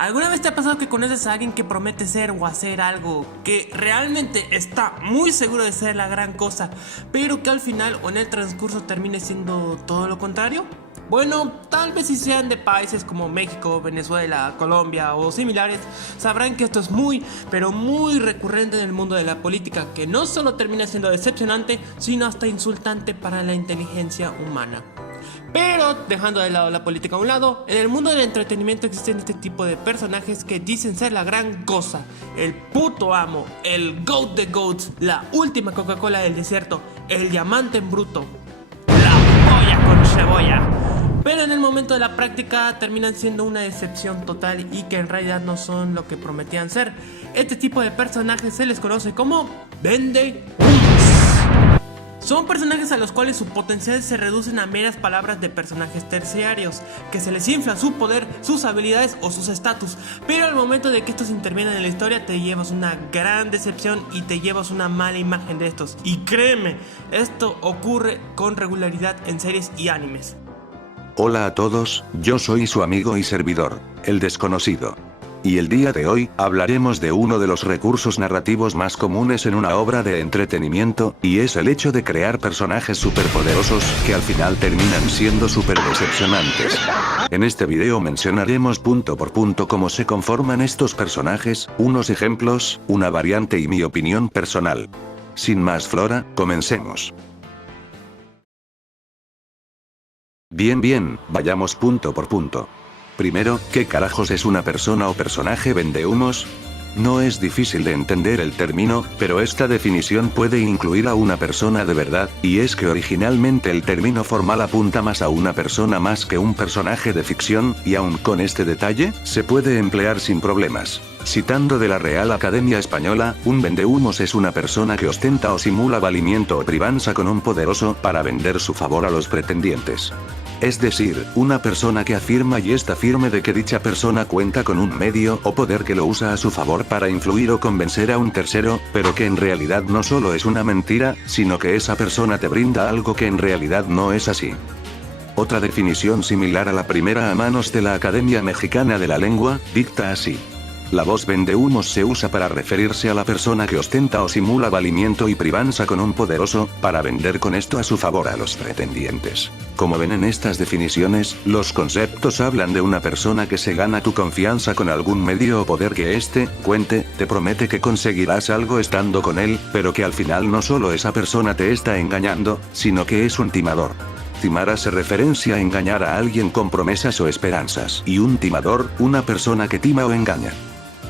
¿Alguna vez te ha pasado que conoces a alguien que promete ser o hacer algo que realmente está muy seguro de ser la gran cosa, pero que al final o en el transcurso termine siendo todo lo contrario? Bueno, tal vez si sean de países como México, Venezuela, Colombia o similares, sabrán que esto es muy, pero muy recurrente en el mundo de la política, que no solo termina siendo decepcionante, sino hasta insultante para la inteligencia humana. Pero dejando de lado la política a un lado, en el mundo del entretenimiento existen este tipo de personajes que dicen ser la gran cosa, el puto amo, el GOAT de GOATs, la última Coca-Cola del desierto, el diamante en bruto, la polla con cebolla. Pero en el momento de la práctica terminan siendo una decepción total y que en realidad no son lo que prometían ser. Este tipo de personajes se les conoce como vende humos. Son personajes a los cuales su potencial se reducen a meras palabras de personajes terciarios, que se les infla su poder, sus habilidades o sus estatus, pero al momento de que estos intervienen en la historia te llevas una gran decepción y te llevas una mala imagen de estos. Y créeme, esto ocurre con regularidad en series y animes. Hola a todos, yo soy su amigo y servidor, el desconocido. Y el día de hoy, hablaremos de uno de los recursos narrativos más comunes en una obra de entretenimiento, y es el hecho de crear personajes superpoderosos, que al final terminan siendo super decepcionantes. En este video mencionaremos punto por punto cómo se conforman estos personajes, unos ejemplos, una variante y mi opinión personal. Sin más flora, comencemos. Bien, vayamos punto por punto. Primero, ¿qué carajos es una persona o personaje vendehumos? No es difícil de entender el término, pero esta definición puede incluir a una persona de verdad, y es que originalmente el término formal apunta más a una persona más que un personaje de ficción, y aun con este detalle, se puede emplear sin problemas. Citando de la Real Academia Española, un vendehumos es una persona que ostenta o simula valimiento o privanza con un poderoso para vender su favor a los pretendientes. Es decir, una persona que afirma y está firme de que dicha persona cuenta con un medio o poder que lo usa a su favor para influir o convencer a un tercero, pero que en realidad no solo es una mentira, sino que esa persona te brinda algo que en realidad no es así. Otra definición similar a la primera a manos de la Academia Mexicana de la Lengua, dicta así. La voz vendehumos se usa para referirse a la persona que ostenta o simula valimiento y privanza con un poderoso, para vender con esto a su favor a los pretendientes. Como ven en estas definiciones, los conceptos hablan de una persona que se gana tu confianza con algún medio o poder que éste, cuente, te promete que conseguirás algo estando con él, pero que al final no solo esa persona te está engañando, sino que es un timador. Timar hace referencia a engañar a alguien con promesas o esperanzas, y un timador, una persona que tima o engaña.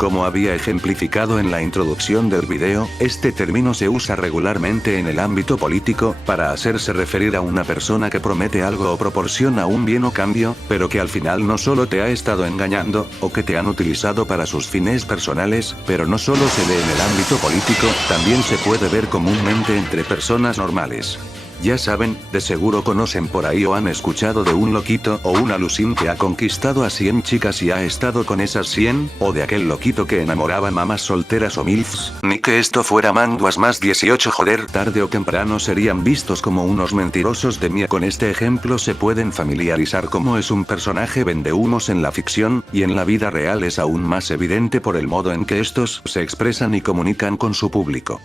Como había ejemplificado en la introducción del video, este término se usa regularmente en el ámbito político, para hacerse referir a una persona que promete algo o proporciona un bien o cambio, pero que al final no solo te ha estado engañando, o que te han utilizado para sus fines personales, pero no solo se ve en el ámbito político, también se puede ver comúnmente entre personas normales. Ya saben, de seguro conocen por ahí o han escuchado de un loquito o un alusín que ha conquistado a 100 chicas y ha estado con esas 100, o de aquel loquito que enamoraba mamás solteras o milfs, ni que esto fuera manguas más 18 joder, tarde o temprano serían vistos como unos mentirosos de mía. Con este ejemplo se pueden familiarizar cómo es un personaje vendehumos en la ficción, y en la vida real es aún más evidente por el modo en que estos se expresan y comunican con su público.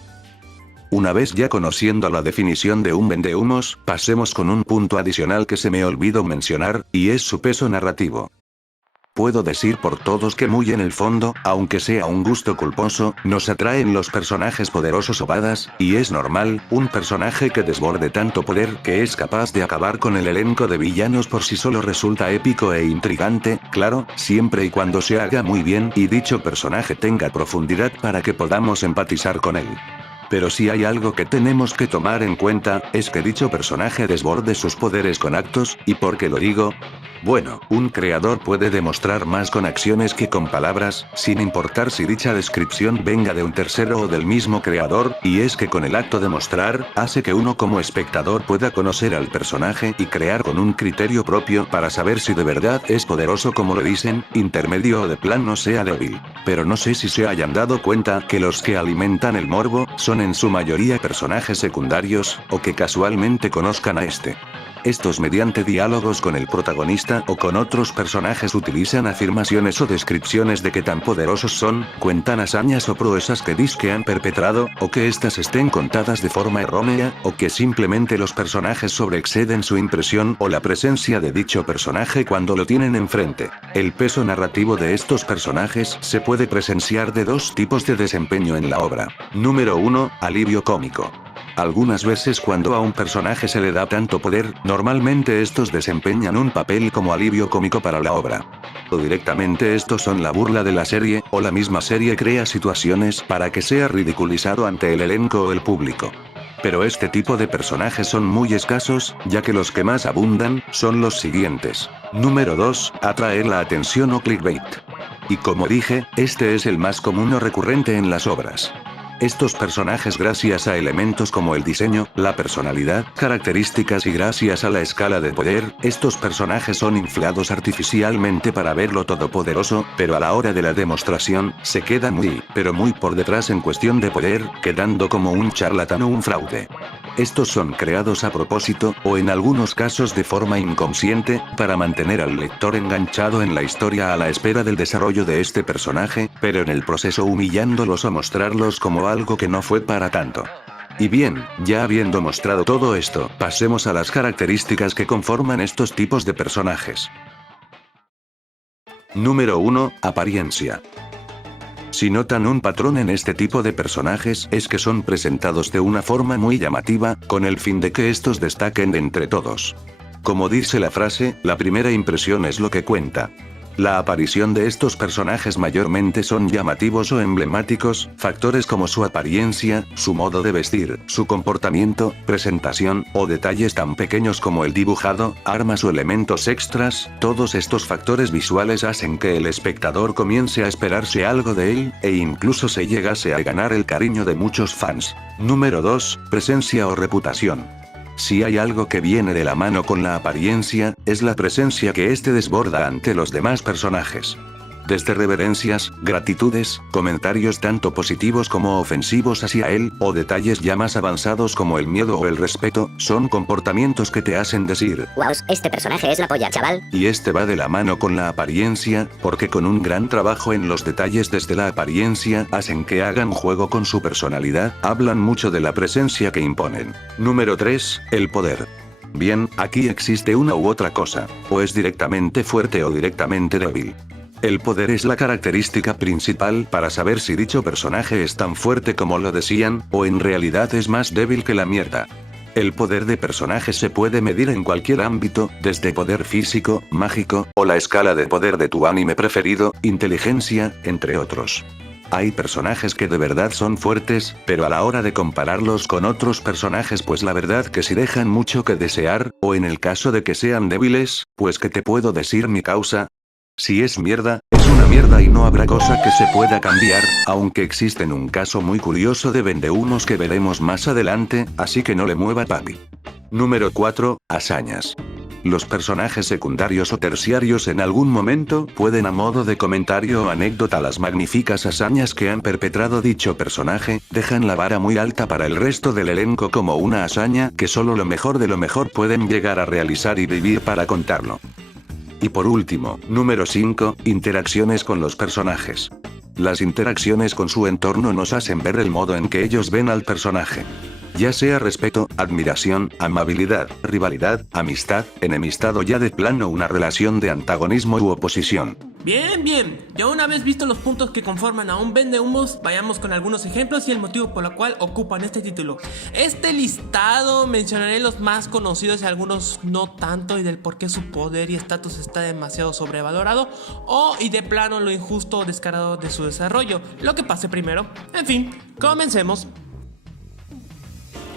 Una vez ya conociendo la definición de un vendehumos, pasemos con un punto adicional que se me olvidó mencionar, y es su peso narrativo. Puedo decir por todos que muy en el fondo, aunque sea un gusto culposo, nos atraen los personajes poderosos o badass, y es normal, un personaje que desborde tanto poder que es capaz de acabar con el elenco de villanos por sí solo resulta épico e intrigante, claro, siempre y cuando se haga muy bien y dicho personaje tenga profundidad para que podamos empatizar con él. Pero si hay algo que tenemos que tomar en cuenta, es que dicho personaje desborde sus poderes con actos, ¿y por qué lo digo? Bueno, un creador puede demostrar más con acciones que con palabras, sin importar si dicha descripción venga de un tercero o del mismo creador, y es que con el acto de mostrar, hace que uno como espectador pueda conocer al personaje y crear con un criterio propio para saber si de verdad es poderoso como lo dicen, intermedio o de plano sea débil. Pero no sé si se hayan dado cuenta que los que alimentan el morbo, son en su mayoría personajes secundarios, o que casualmente conozcan a este. Estos mediante diálogos con el protagonista o con otros personajes utilizan afirmaciones o descripciones de qué tan poderosos son, cuentan hazañas o proezas que dizque han perpetrado, o que éstas estén contadas de forma errónea, o que simplemente los personajes sobreexceden su impresión o la presencia de dicho personaje cuando lo tienen enfrente. El peso narrativo de estos personajes se puede presenciar de dos tipos de desempeño en la obra. Número 1, alivio cómico. Algunas veces cuando a un personaje se le da tanto poder, normalmente estos desempeñan un papel como alivio cómico para la obra. O directamente estos son la burla de la serie, o la misma serie crea situaciones para que sea ridiculizado ante el elenco o el público. Pero este tipo de personajes son muy escasos, ya que los que más abundan, son los siguientes. Número 2, atraer la atención o clickbait. Y como dije, este es el más común o recurrente en las obras. Estos personajes, gracias a elementos como el diseño, la personalidad, características y gracias a la escala de poder, estos personajes son inflados artificialmente para verlo todopoderoso, pero a la hora de la demostración, se queda muy, pero muy por detrás en cuestión de poder, quedando como un charlatán o un fraude. Estos son creados a propósito, o en algunos casos de forma inconsciente, para mantener al lector enganchado en la historia a la espera del desarrollo de este personaje, pero en el proceso humillándolos o mostrarlos como algo que no fue para tanto. Y bien, ya habiendo mostrado todo esto, pasemos a las características que conforman estos tipos de personajes. Número 1, apariencia. Si notan un patrón en este tipo de personajes es que son presentados de una forma muy llamativa, con el fin de que estos destaquen de entre todos. Como dice la frase, la primera impresión es lo que cuenta. La aparición de estos personajes mayormente son llamativos o emblemáticos, factores como su apariencia, su modo de vestir, su comportamiento, presentación, o detalles tan pequeños como el dibujado, armas o elementos extras, todos estos factores visuales hacen que el espectador comience a esperarse algo de él, e incluso se llegase a ganar el cariño de muchos fans. Número 2, presencia o reputación. Si hay algo que viene de la mano con la apariencia, es la presencia que éste desborda ante los demás personajes. Desde reverencias, gratitudes, comentarios tanto positivos como ofensivos hacia él, o detalles ya más avanzados como el miedo o el respeto, son comportamientos que te hacen decir: "Wow, este personaje es la polla, chaval". Y este va de la mano con la apariencia, porque con un gran trabajo en los detalles desde la apariencia, hacen que hagan juego con su personalidad, hablan mucho de la presencia que imponen. Número 3, el poder. Bien, aquí existe una u otra cosa, o es directamente fuerte o directamente débil. El poder es la característica principal para saber si dicho personaje es tan fuerte como lo decían, o en realidad es más débil que la mierda. El poder de personaje se puede medir en cualquier ámbito, desde poder físico, mágico, o la escala de poder de tu anime preferido, inteligencia, entre otros. Hay personajes que de verdad son fuertes, pero a la hora de compararlos con otros personajes pues la verdad que si dejan mucho que desear, o en el caso de que sean débiles, pues que te puedo decir mi causa. Si es mierda, es una mierda y no habrá cosa que se pueda cambiar, aunque existe un caso muy curioso de vendehumos que veremos más adelante, así que no le mueva papi. Número 4, hazañas. Los personajes secundarios o terciarios en algún momento pueden a modo de comentario o anécdota las magníficas hazañas que han perpetrado dicho personaje, dejan la vara muy alta para el resto del elenco como una hazaña que solo lo mejor de lo mejor pueden llegar a realizar y vivir para contarlo. Y por último, número 5, interacciones con los personajes. Las interacciones con su entorno nos hacen ver el modo en que ellos ven al personaje. Ya sea respeto, admiración, amabilidad, rivalidad, amistad, enemistad o ya de plano una relación de antagonismo u oposición. Bien, bien. Ya una vez visto los puntos que conforman a un vendehumos, vayamos con algunos ejemplos y el motivo por el cual ocupan este título. Este listado mencionaré los más conocidos y algunos no tanto, y del por qué su poder y estatus está demasiado sobrevalorado, y de plano lo injusto o descarado de su desarrollo. Lo que pase primero. En fin, comencemos.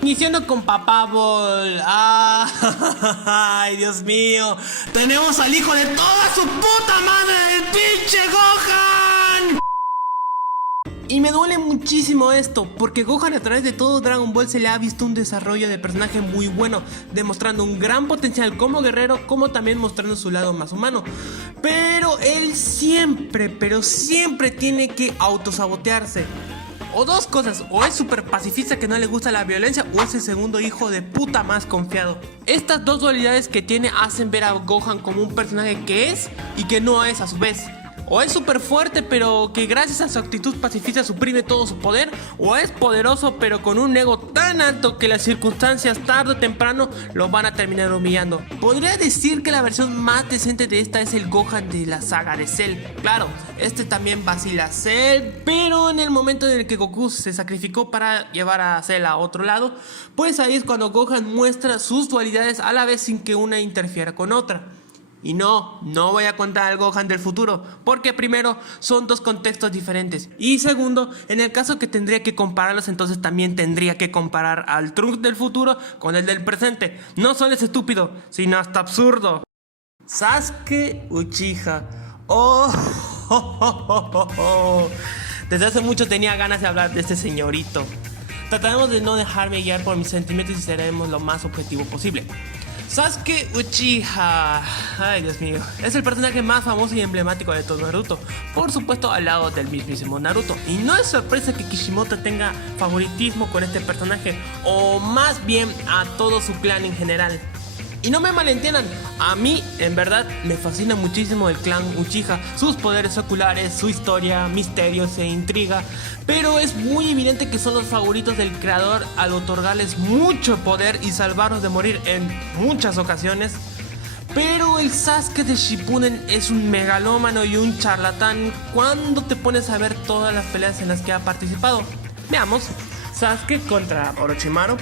Iniciando con Papá Ball. Ay, Dios mío. Tenemos al hijo de toda su puta madre, el pinche Gohan. Y me duele muchísimo esto, porque Gohan a través de todo Dragon Ball se le ha visto un desarrollo de personaje muy bueno, demostrando un gran potencial como guerrero, como también mostrando su lado más humano. Pero él siempre, pero siempre tiene que autosabotearse. o dos cosas, o es súper pacifista que no le gusta la violencia, o es el segundo hijo de puta más confiado. Estas dos dualidades que tiene hacen ver a Gohan como un personaje que es y que no es a su vez. O es súper fuerte pero que gracias a su actitud pacifista suprime todo su poder, o es poderoso pero con un ego tan alto que las circunstancias tarde o temprano lo van a terminar humillando. Podría decir que la versión más decente de esta es el Gohan de la saga de Cell. Claro, este también vacila a Cell, pero en el momento en el que Goku se sacrificó para llevar a Cell a otro lado, pues ahí es cuando Gohan muestra sus dualidades a la vez sin que una interfiera con otra. Y no voy a contar al Gohan del futuro, porque primero son dos contextos diferentes, y segundo, en el caso que tendría que compararlos, entonces también tendría que comparar al Trunks del futuro con el del presente. No solo es estúpido, sino hasta absurdo. Sasuke Uchiha. Desde hace mucho tenía ganas de hablar de este señorito. Trataremos de no dejarme guiar por mis sentimientos y seremos lo más objetivo posible. Sasuke Uchiha, ay Dios mío, es el personaje más famoso y emblemático de todo Naruto, por supuesto al lado del mismísimo Naruto, y no es sorpresa que Kishimoto tenga favoritismo con este personaje, o más bien a todo su clan en general. Y no me malentiendan, a mí en verdad me fascina muchísimo el clan Uchiha, sus poderes oculares, su historia, misterios e intriga, pero es muy evidente que son los favoritos del creador al otorgarles mucho poder y salvarlos de morir en muchas ocasiones. Pero el Sasuke de Shippuden es un megalómano y un charlatán cuando te pones a ver todas las peleas en las que ha participado. Veamos, Sasuke contra Orochimaru.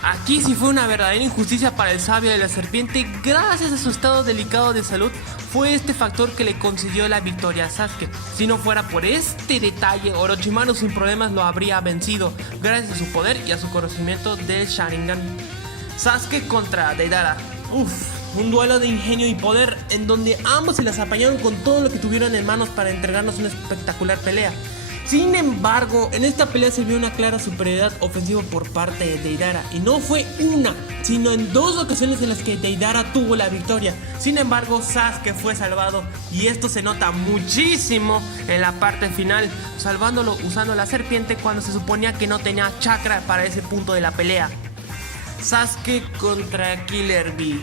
Aquí sí fue una verdadera injusticia para el sabio de la serpiente. Gracias a su estado delicado de salud, fue este factor que le concedió la victoria a Sasuke. Si no fuera por este detalle, Orochimaru sin problemas lo habría vencido, gracias a su poder y a su conocimiento del Sharingan. Sasuke contra Deidara. Un duelo de ingenio y poder en donde ambos se las apañaron con todo lo que tuvieron en manos para entregarnos una espectacular pelea. Sin embargo, en esta pelea se vio una clara superioridad ofensiva por parte de Deidara, y no fue una, sino en dos ocasiones en las que Deidara tuvo la victoria. Sin embargo, Sasuke fue salvado, y esto se nota muchísimo en la parte final, salvándolo usando la serpiente cuando se suponía que no tenía chakra para ese punto de la pelea. Sasuke contra Killer Bee.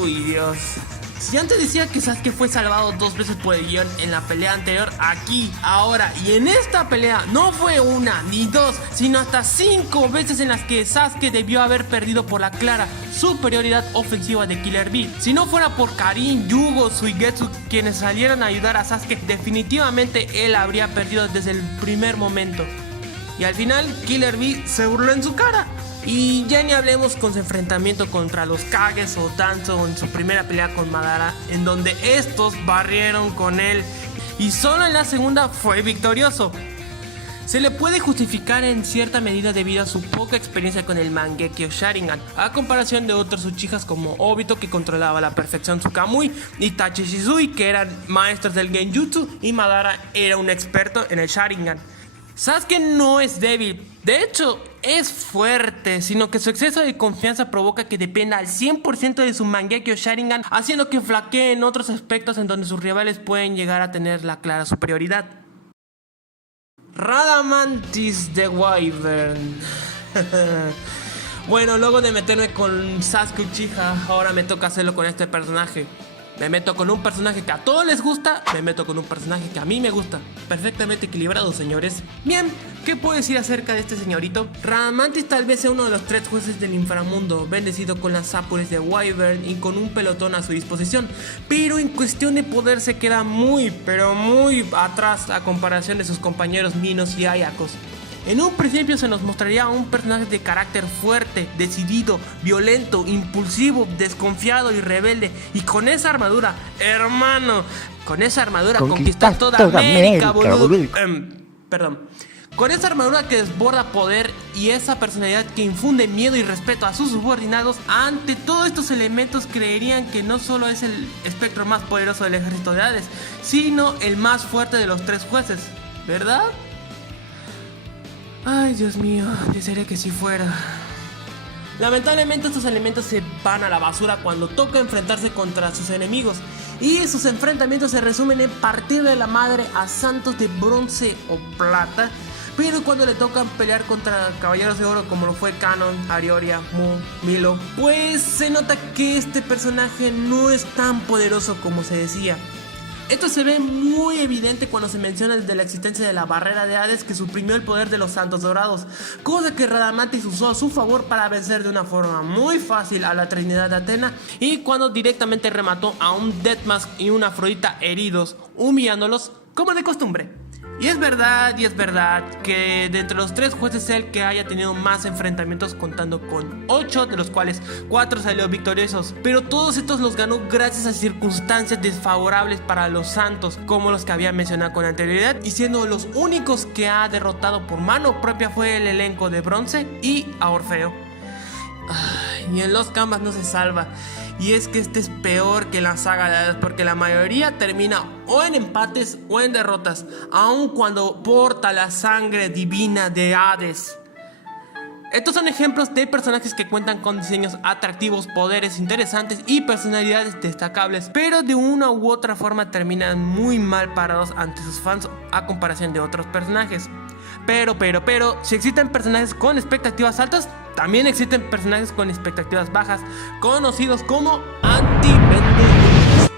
Uy, Dios. Si antes decía que Sasuke fue salvado 2 veces por el guión en la pelea anterior, aquí, ahora y en esta pelea no fue una ni dos, sino hasta 5 veces en las que Sasuke debió haber perdido por la clara superioridad ofensiva de Killer Bee. Si no fuera por Karin, Yugo, Suigetsu quienes salieron a ayudar a Sasuke, definitivamente él habría perdido desde el primer momento. Y al final Killer Bee se burló en su cara. Y ya ni hablemos con su enfrentamiento contra los Kages o Danzo en su primera pelea con Madara, en donde estos barrieron con él y solo en la segunda fue victorioso. Se le puede justificar en cierta medida debido a su poca experiencia con el Mangekyo Sharingan, a comparación de otros Uchihas como Obito, que controlaba a la perfección su Kamui, y Itachi Shizui, que eran maestros del Genjutsu, y Madara era un experto en el Sharingan. Sasuke no es débil, de hecho es fuerte, sino que su exceso de confianza provoca que dependa al 100% de su Mangekyo Sharingan, haciendo que flaquee en otros aspectos en donde sus rivales pueden llegar a tener la clara superioridad. Radamantis de Wyvern. Bueno, luego de meterme con Sasuke Uchiha, ahora me toca hacerlo con este personaje. Me meto con un personaje que a todos les gusta, me meto con un personaje que a mí me gusta. Perfectamente equilibrado, señores. Bien, ¿qué puedo decir acerca de este señorito? Radamantis tal vez sea uno de los 3 jueces del inframundo, bendecido con las sápules de Wyvern y con un pelotón a su disposición. Pero en cuestión de poder se queda muy, pero muy atrás a comparación de sus compañeros Minos y Ayakos. En un principio se nos mostraría un personaje de carácter fuerte, decidido, violento, impulsivo, desconfiado y rebelde. Y con esa armadura, hermano, con esa armadura conquistas toda América, boludo. Perdón. Con esa armadura que desborda poder y esa personalidad que infunde miedo y respeto a sus subordinados, ante todos estos elementos creerían que no solo es el espectro más poderoso del ejército de Hades, sino el más fuerte de los 3 jueces, ¿verdad? Ay, Dios mío, desearía que si fuera. Lamentablemente estos elementos se van a la basura cuando toca enfrentarse contra sus enemigos, y sus enfrentamientos se resumen en partirle la madre a santos de bronce o plata, Pero cuando le tocan pelear contra Caballeros de Oro, como lo fue Kanon, Arioria, Mu, Milo, pues se nota que este personaje no es tan poderoso como se decía. Esto se ve muy evidente cuando se menciona de la existencia de la barrera de Hades que suprimió el poder de los Santos Dorados, cosa que Radamantis usó a su favor para vencer de una forma muy fácil a la Trinidad de Atena, y cuando directamente remató a un Deathmask y una Afrodita heridos, humillándolos como de costumbre. Y es verdad que de entre los 3 jueces es el que haya tenido más enfrentamientos, contando con 8, de los cuales 4 salió victoriosos. Pero todos estos los ganó gracias a circunstancias desfavorables para los santos, como los que había mencionado con anterioridad, y siendo los únicos que ha derrotado por mano propia fue el elenco de bronce y a Orfeo. Y en los Canvas no se salva. Y es que este es peor que la saga de Hades, porque la mayoría termina o en empates o en derrotas, aun cuando porta la sangre divina de Hades. Estos son ejemplos de personajes que cuentan con diseños atractivos, poderes interesantes y personalidades destacables, pero de una u otra forma terminan muy mal parados ante sus fans a comparación de otros personajes. Pero, si existen personajes con expectativas altas, también existen personajes con expectativas bajas, conocidos como anti-vendehumos.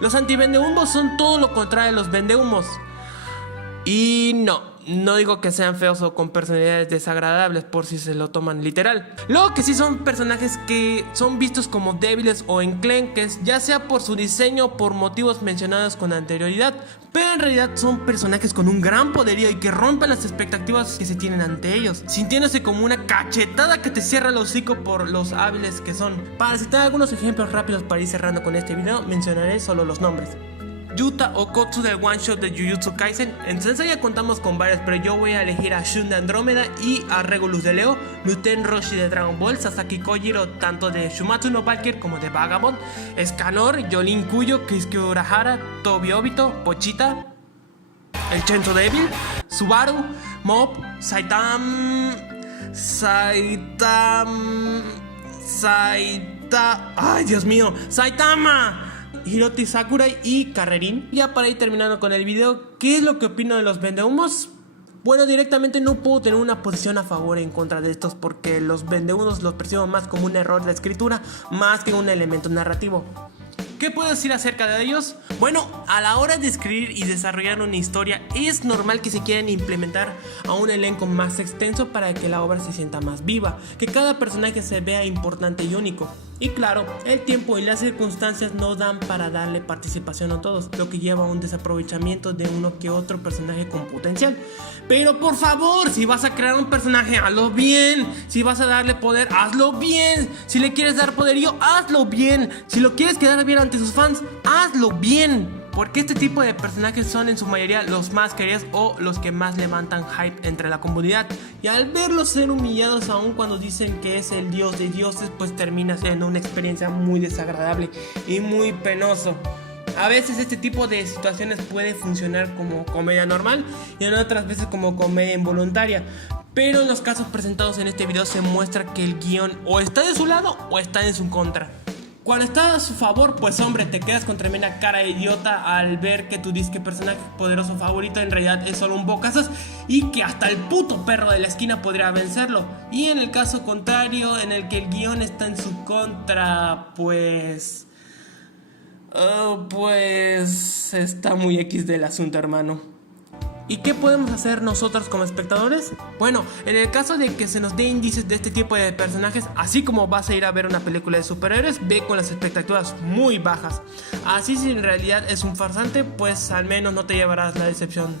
Los anti-vendehumos son todo lo contrario de los vendehumos. Y no digo que sean feos o con personalidades desagradables por si se lo toman literal. Lo que sí son personajes que son vistos como débiles o enclenques, ya sea por su diseño o por motivos mencionados con anterioridad, pero en realidad son personajes con un gran poderío y que rompen las expectativas que se tienen ante ellos, sintiéndose como una cachetada que te cierra el hocico por los hábiles que son. Para citar algunos ejemplos rápidos para ir cerrando con este video, mencionaré solo los nombres. Yuta Okkotsu del One Shot de Jujutsu Kaisen. En Sensei ya contamos con varios, pero yo voy a elegir a Shun de Andrómeda y a Regulus de Leo, Muten Roshi de Dragon Ball, Sasaki Kojiro tanto de Shumatsu no Valkyrie como de Vagabond, Escanor, Yolin Kuyo, Kisuke Urahara, Tobi Obito, Pochita, el Chainsaw Devil, Subaru, Mob, ¡ay, Dios mío! ¡Saitama! Hiroti Sakurai y Carrerín. Ya para ir terminando con el video, ¿qué es lo que opino de los vendehumos? Bueno, directamente no puedo tener una posición a favor o en contra de estos, porque los vendehumos los percibo más como un error de escritura más que un elemento narrativo. ¿Qué puedo decir acerca de ellos? Bueno, a la hora de escribir y desarrollar una historia, es normal que se quieran implementar a un elenco más extenso para que la obra se sienta más viva, que cada personaje se vea importante y único. Y claro, el tiempo y las circunstancias no dan para darle participación a todos, lo que lleva a un desaprovechamiento de uno que otro personaje con potencial. Pero por favor, si vas a crear un personaje, hazlo bien. Si vas a darle poder, hazlo bien. Si le quieres dar poderío, hazlo bien. Si lo quieres quedar bien ante sus fans, hazlo bien. Porque este tipo de personajes son en su mayoría los más queridos o los que más levantan hype entre la comunidad. Y al verlos ser humillados aún cuando dicen que es el dios de dioses, pues termina siendo una experiencia muy desagradable y muy penoso. A veces este tipo de situaciones puede funcionar como comedia normal y en otras veces como comedia involuntaria. Pero en los casos presentados en este video se muestra que el guión o está de su lado o está en su contra. Cuando está a su favor, pues hombre, te quedas con tremenda cara de idiota al ver que tu disque personaje poderoso favorito en realidad es solo un bocazas y que hasta el puto perro de la esquina podría vencerlo. Y en el caso contrario, en el que el guión está en su contra, pues está muy X del asunto, hermano. ¿Y qué podemos hacer nosotros como espectadores? Bueno, en el caso de que se nos dé indicios de este tipo de personajes, así como vas a ir a ver una película de superhéroes, ve con las expectativas muy bajas. Así, si en realidad es un farsante, pues al menos no te llevarás la decepción.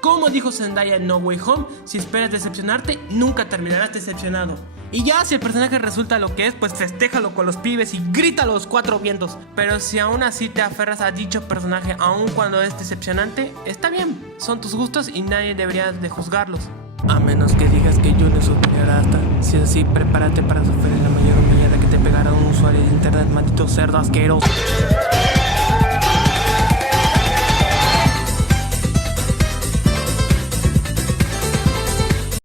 Como dijo Zendaya en No Way Home, si esperas decepcionarte, nunca terminarás decepcionado. Y ya, si el personaje resulta lo que es, pues festéjalo con los pibes y grítalo a los 4 vientos. Pero si aún así te aferras a dicho personaje, aun cuando es decepcionante, está bien, son tus gustos y nadie debería de juzgarlos. A menos que digas que yo no soy hasta. Si es así, prepárate para sufrir la mayor humillada que te pegará un usuario de internet, maldito cerdo asqueroso.